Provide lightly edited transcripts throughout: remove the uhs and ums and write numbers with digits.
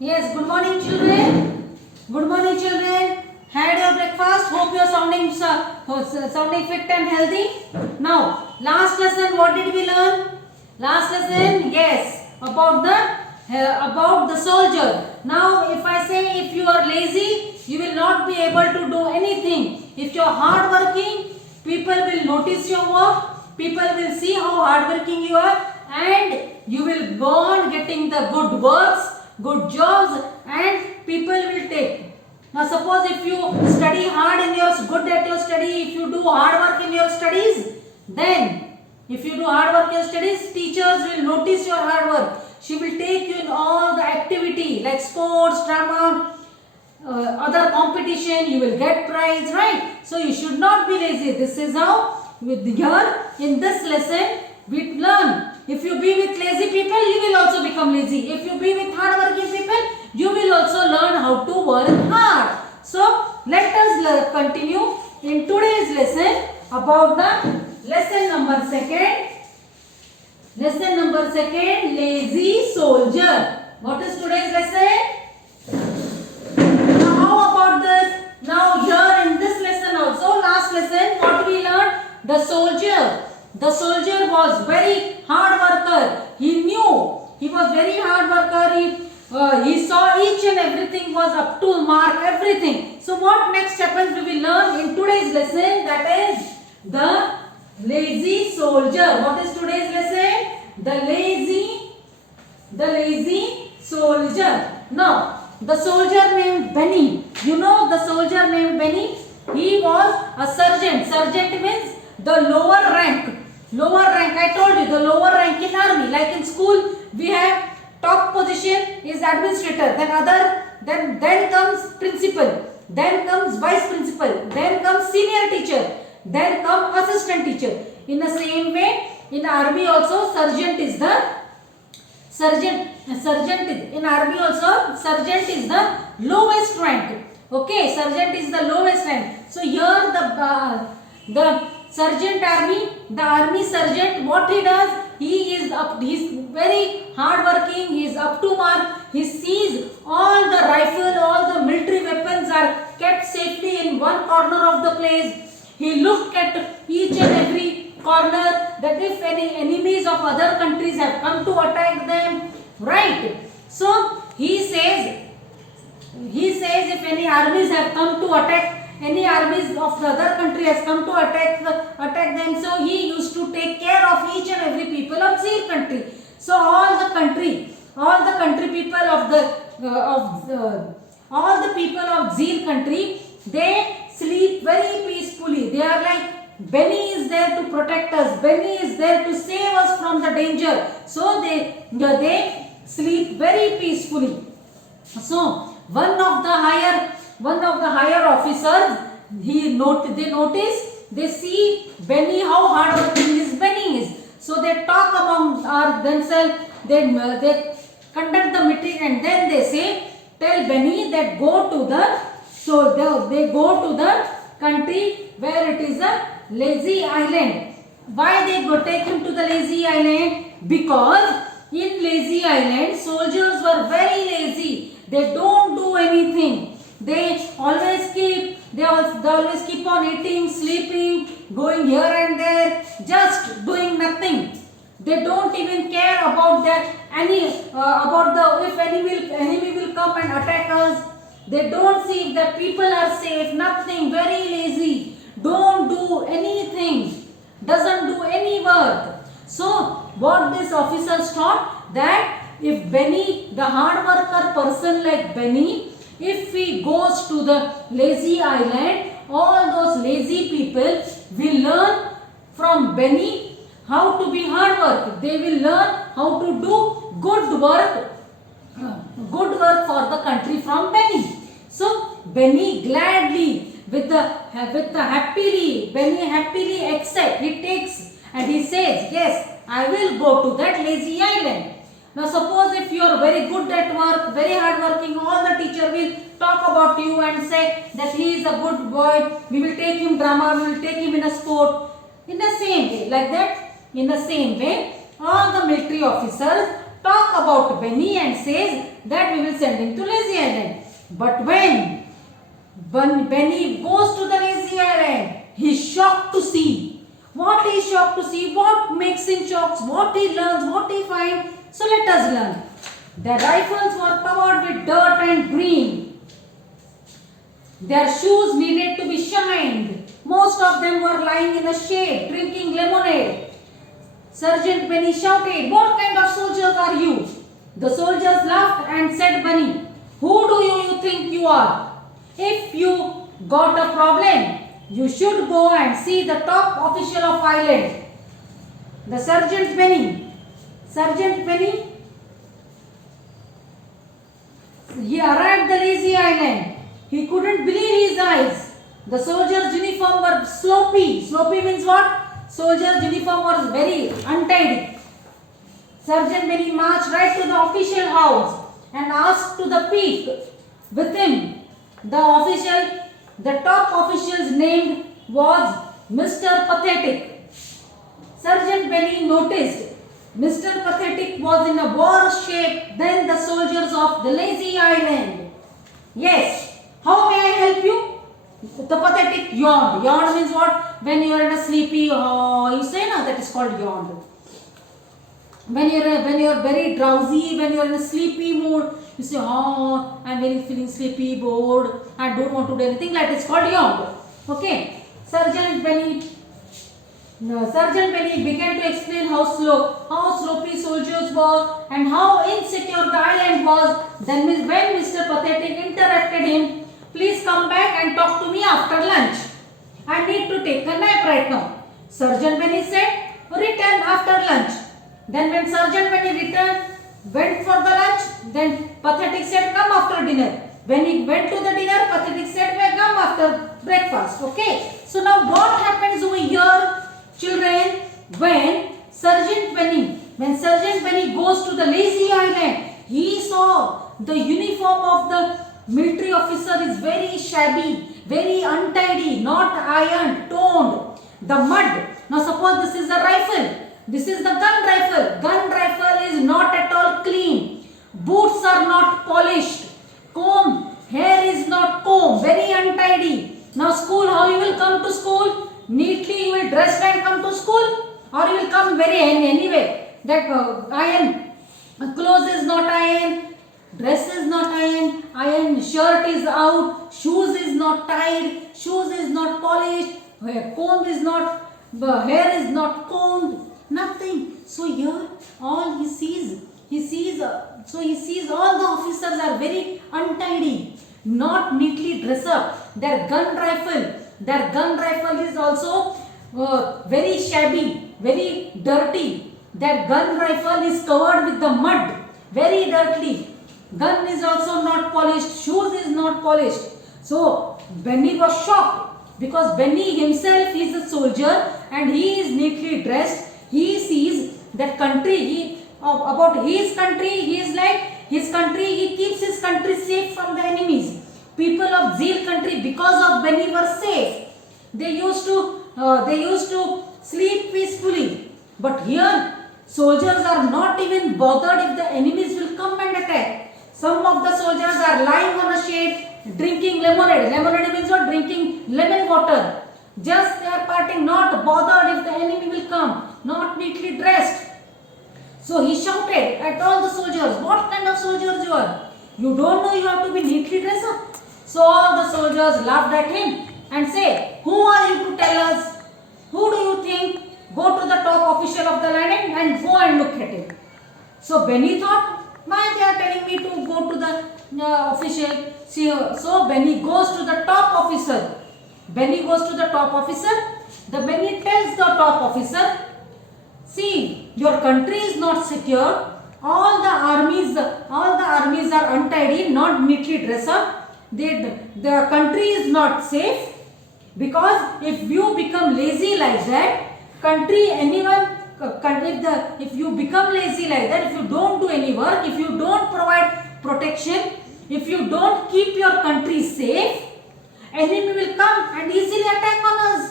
Yes, good morning children. Good morning children. Had your breakfast? Hope you are sounding fit and healthy. Now, last lesson what did we learn? Last lesson, yes, about the soldier. Now, if I say if you are lazy, you will not be able to do anything. If you are hard working, people will notice your work. People will see how hardworking you are, and you will go on getting the good works, good jobs, and people will take. Now suppose if you study hard in your good at your study, if you do hard work in your studies, then if you do hard work in your studies, teachers will notice your hard work. She will take you in all the activity like sports, drama, other competition, you will get prize, right? So you should not be lazy. This is how with here in this lesson we learn. If you be with lazy people, you will also become lazy. If you be with hard working people, you will also learn how to work hard. So let us continue in today's lesson about the lesson number second. Lesson number second, lazy soldier. What is today's lesson? Now how about this? Now here in this lesson also, last lesson what we learned? The soldier. The soldier was very hard worker. He knew he was very hard worker. He saw each and everything was up to mark, everything. So what next happens we will learn in today's lesson, that is the lazy soldier. What is today's lesson? The lazy soldier. Now the soldier named Benny. You know the soldier named Benny? He was a sergeant. Sergeant means the lower rank. Lower rank, I told you, the lower rank in army. Like in school, we have top position is administrator. Then comes principal. Then comes vice principal. Then comes senior teacher. Then comes assistant teacher. In the same way, in army also, sergeant is the in army also, sergeant is the lowest rank. Okay, sergeant is the lowest rank. So here the sergeant army, the army sergeant, what he does, he is very hard working, he is up to mark. He sees all the rifle, all the military weapons are kept safely in one corner of the place. He looked at each and every corner, that if any enemies of other countries have come to attack them, right? So he says if any armies have come to attack, any armies of the other country has come to attack them, so he used to take care of each and every people of Zir country. So all the country people all the people of Zir country, they sleep very peacefully. They are like, Benny is there to protect us. Benny is there to save us from the danger. So they sleep very peacefully. So one of the higher officers, they see Benny, how hardworking Benny is. So they talk among themselves. They conduct the meeting and then they say, tell Benny that they go to the country where it is a lazy island. Why they go take him to the lazy island? Because in lazy island, soldiers were very lazy. They don't do anything. They always keep on eating, sleeping, going here and there, just doing nothing. They don't even care about that if enemy will come and attack us. They don't see if the people are safe, nothing, very lazy, don't do anything, doesn't do any work. So what this officers thought, that if Benny, the hard worker person like Benny, if he goes to the lazy island, all those lazy people will learn from Benny how to be hard work. They will learn how to do good work for the country from Benny. So Benny gladly, Benny happily accepts. He takes and he says, yes, I will go to that lazy island. Now suppose if you are very good at work, very hard working, all the teacher will talk about you and say that he is a good boy, we will take him drama, we will take him in a sport. In the same way, like that, in the same way, all the military officers talk about about Benny and says that we will send him to Lazy Island. But when Benny goes to the Lazy Island, he is shocked to see. What he is shocked to see? What makes him shocked? What he learns? What he finds? So let us learn. The rifles were covered with dirt and green. Their shoes needed to be shined. Most of them were lying in the shade, drinking lemonade. Sergeant Benny shouted, "What kind of soldiers are you?" The soldiers laughed and said, "Benny, who do you think you are? If you got a problem, you should go and see the top official of island." The Sergeant Benny, he arrived at the Lazy Island. He couldn't believe his eyes. The soldiers' uniform were sloppy. Sloppy means what? Soldiers' uniform was very untidy. Sergeant Benny marched right to the official house and asked to the peak with him. The top official's name was Mr. Pathetic. Sergeant Benny noticed Mr. Pathetic was in a worse shape than the soldiers of the Lazy Island. "Yes, how may I help you?" The Pathetic yawned. Yawn means what? When you are in a sleepy, you say no, that is called yawn. When you are very drowsy, when you are in a sleepy mood, you say, "Oh, I am very feeling sleepy, bored, I don't want to do anything." That is called yawn. Okay. Sergeant Benny began to explain how sloppy soldiers were and how insecure the island was. Then when Mr. Pathetic interrupted him, "Please come back and talk to me after lunch. I need to take a nap right now." Sergeant Benny said, "Return after lunch." Then when Sergeant Benny went for the lunch, then Pathetic said, "Come after dinner." When he went to the dinner, Pathetic said, "Well, come after breakfast." Okay. So now what happens over here, children, when Sergeant Benny goes to the Lazy Island, he saw the uniform of the military officer is very shabby, very untidy, not ironed, toned. The mud. Now suppose this is a rifle. This is the gun rifle. Gun rifle is not at all clean. Boots are not polished. Hair is not combed. Very untidy. Now school, how you will come to school? Neatly you will dress and come to school, or you will come very anyway. That iron clothes is not iron, dress is not iron shirt is out, shoes is not tied, shoes is not polished, comb is not, hair is not combed, nothing. So here all he sees all the officers are very untidy, not neatly dressed up. Their gun rifle is also very shabby, very dirty. That gun rifle is covered with the mud, very dirty. Gun is also not polished, shoes is not polished. So Benny was shocked because Benny himself is a soldier and he is neatly dressed. He sees that country, about his country, he is like his country, he keeps his country safe from the enemies. People of Zeal country, because of Benny, were safe. They used to sleep peacefully. But here, soldiers are not even bothered if the enemies will come and attack. Some of the soldiers are lying on a shade, drinking lemonade. Lemonade means what? Drinking lemon water. Just they are parting, not bothered if the enemy will come, not neatly dressed. So he shouted at all the soldiers, "What kind of soldiers you are? You don't know you have to be neatly dressed up?" So all the soldiers laughed at him and said, "Who are you to tell us? Who do you think? Go to the top official of the land and go and look at him." So Benny thought, why they are telling me to go to the official? So Benny goes to the top officer. Benny goes to the top officer. The Benny tells the top officer, "See, your country is not secure. All the armies are untidy, not neatly dressed up. The country is not safe, because if you become lazy like that, if you become lazy like that, if you don't do any work, if you don't provide protection, if you don't keep your country safe, enemy will come and easily attack on us."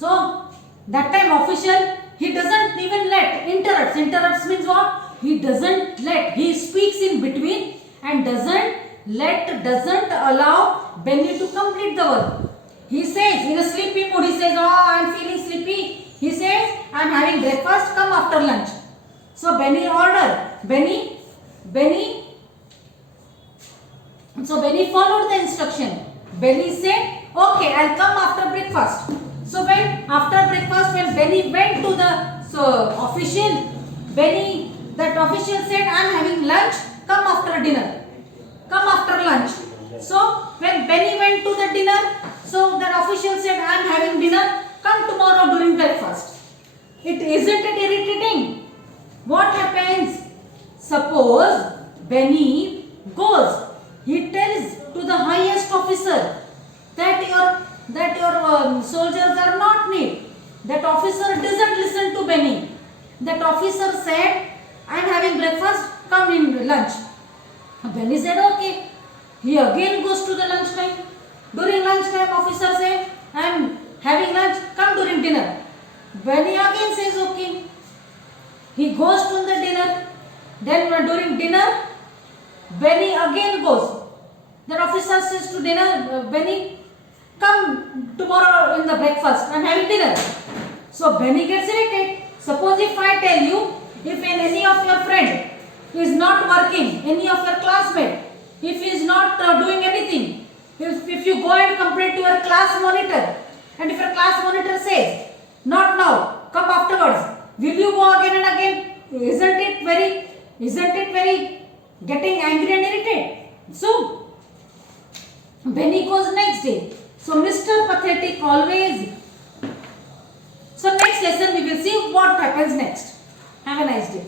So that time official, he doesn't even let interrupts. Interrupts means what? he speaks in between and doesn't allow Benny to complete the work. He says in a sleepy mood, he says, oh, I am feeling sleepy. He says, I am having breakfast, come after lunch. So Benny followed the instruction. Benny said, okay, I'll come after breakfast. So when Benny went to the official, that official said, I am having lunch, come after dinner. Come after lunch. So when Benny went to the dinner, so that official said, I am having dinner, come tomorrow during breakfast. Isn't it irritating? What happens? Suppose Benny goes, he tells to the highest officer that your soldiers are not neat. That officer doesn't listen to Benny. That officer said, I am having breakfast, come in lunch. Benny said, okay. He again goes to the lunchtime. During lunchtime, officer said, I am having lunch, come during dinner. Benny again says, okay. He goes to the dinner. Then during dinner, Benny again goes. The officer says to Benny, come tomorrow in the breakfast, I am having dinner. So Benny gets irritated. Suppose if I tell you, if any of your friend is not working, any of your classmate, if he is not doing anything, if you go and complain to your class monitor, and if your class monitor says, not now, come afterwards, will you go again and again? Isn't it very getting angry and irritated? So Benny goes next day. So Mr. Pathetic always. So next lesson we will see what happens next. Have a nice day.